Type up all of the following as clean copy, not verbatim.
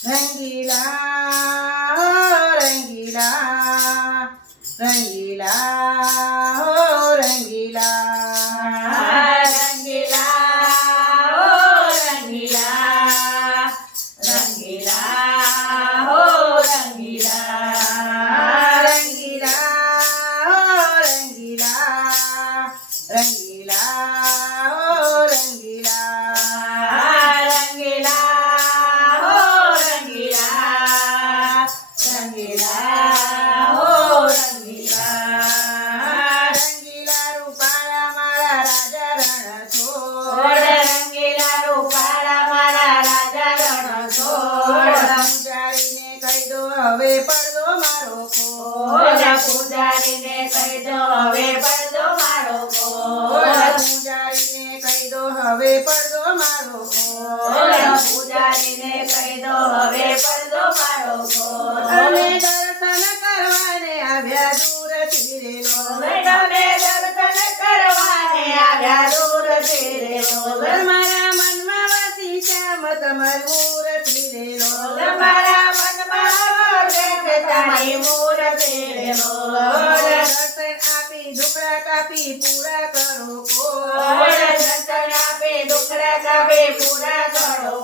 રંગીલા રંગીલા રંગીલા હો રંગીલા રંગીલા ઓ રંગીલા રંગીલા ઓ રંગીલા રંગીલા હો રંગીલા રંગીલા હો રંગીલા રંગીલા ઓ રંગીલા રંગીલા ઓ રંગીલા રંગીલા રૂપાળા મારા રાજા રણછોડ રંગીલા રૂપાળા મારા રાજા રણછોડ પૂજારીને કહી દો હવે પડદો મારો ઓલા પૂજારીને કહી દો હવે પડદો મારો પૂજારીને કહી દો હવે પડદો મારો ઓલા પૂજારીને કહી દો હવે પડદો મારો અમે દર્શન કરવાને આવ્યા દૂરથી રે તમે દર્શન કરવાને આવ્યા દૂરથી રે મારા મનમાં વસી શ્યામ તમારી મૂર્તિ રે મારા મનમાં વસે છે તારી મૂર્તિ રે દર્શન આપી દુખડા કાપી પૂરા કરો દર્શન આપે દુખડા કાપે પૂરા કરો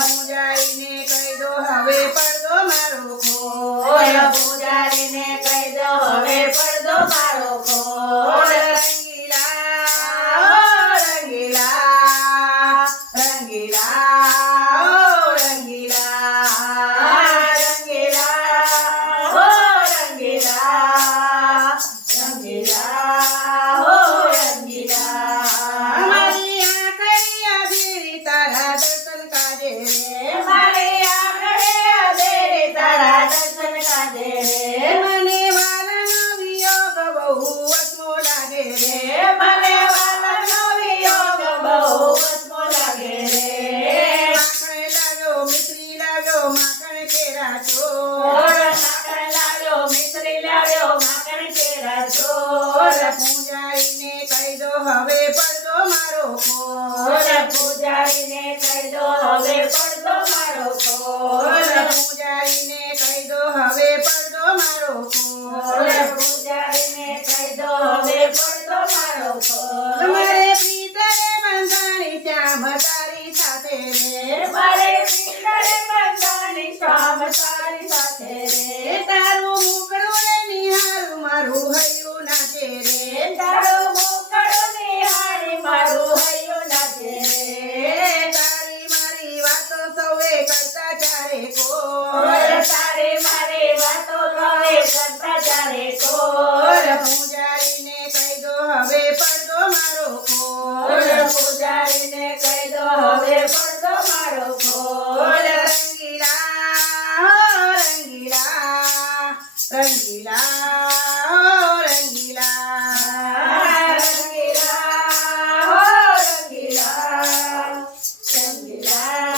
પૂજારીને કહી દો હવે પડદો મારો પૂજારીને કહી દો હવે પડદો મારો રંગીલા રંગીલા રંગીલા રંગીલા રંગીલા હો રંગીલા રંગીલા હો રંગીલા અમારી આંખરી આધેરી તારા દર્શન કાજે રે મારી આંખડે આધેરે તારા દર્શન કાજે રે મને વાલાનો વિયોગ બહુ વસમો લાગે રે મને વાલાનો વિયોગ બહુ વસમો લાગે રે માખણ લાગ્યો મિશ્રી લાગ્યો માખણ કેરા ઓર માખણ લાવ્યો મિશ્રી લાવ્યો માખણ કેરા ચોર પૂજારીને કહી દો હવે પડદો મારો ઓર પૂજારીને કહી દો હવે પડદો મારો ઓર પૂજારીને કહી દો હવે પડદો મારો ઓર પૂજારીને કહી દો હવે પડદો મારો મારે પ્રીતરે બંધાણી શ્યામ તારી સાથે રે મારે પિંડરે બંધાણી શ્યામ તારી સાથે રે તારું મુકડું રે નિહારું મારું હૈયું નાચે રે તારો મોકળો નિહાળી મારું હૈયું નાચે રે તારી મારી વાતો સૌએ કરતા ચારે ઓર તારે મારી વાતો હવે કરતા ચારે ઓર પૂજારીને કહી દો હવે પડદો મારો ઓર પૂજારીને કહી દો હવે પડદો મારો ઓર રંગીલા રંગીલા રંગીલા રંગીલા હો રંગીલા રંગીલા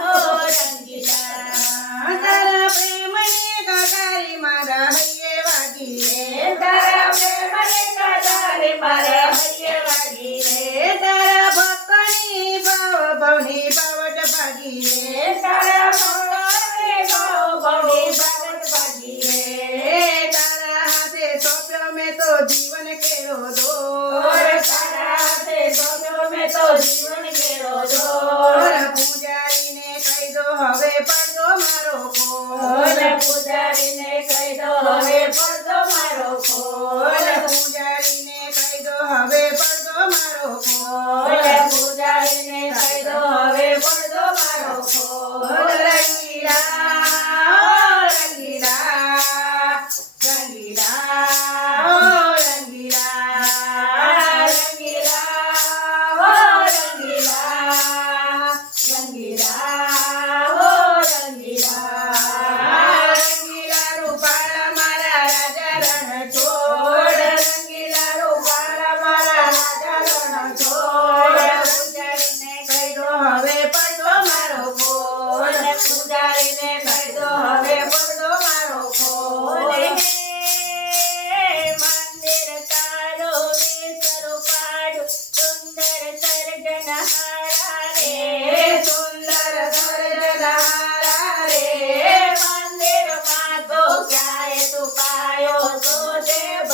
હો રંગીલા તારા પ્રેમની કટારી મારા હૈયે વાગી રે તારા પ્રેમને કટારે મારા હૈયે વાગી રે તારા ભક્તની ભાવ ભવની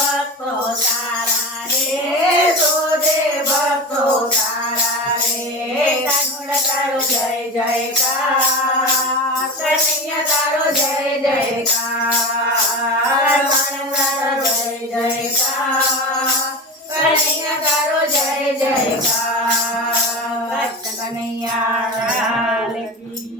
ભક્તો તારા રે શોધે ભક્તો તારા રે કાનુડા તારો જય જયકાર કનૈયા તારો જય જયકાર કાનુડા તારો જય જયકાર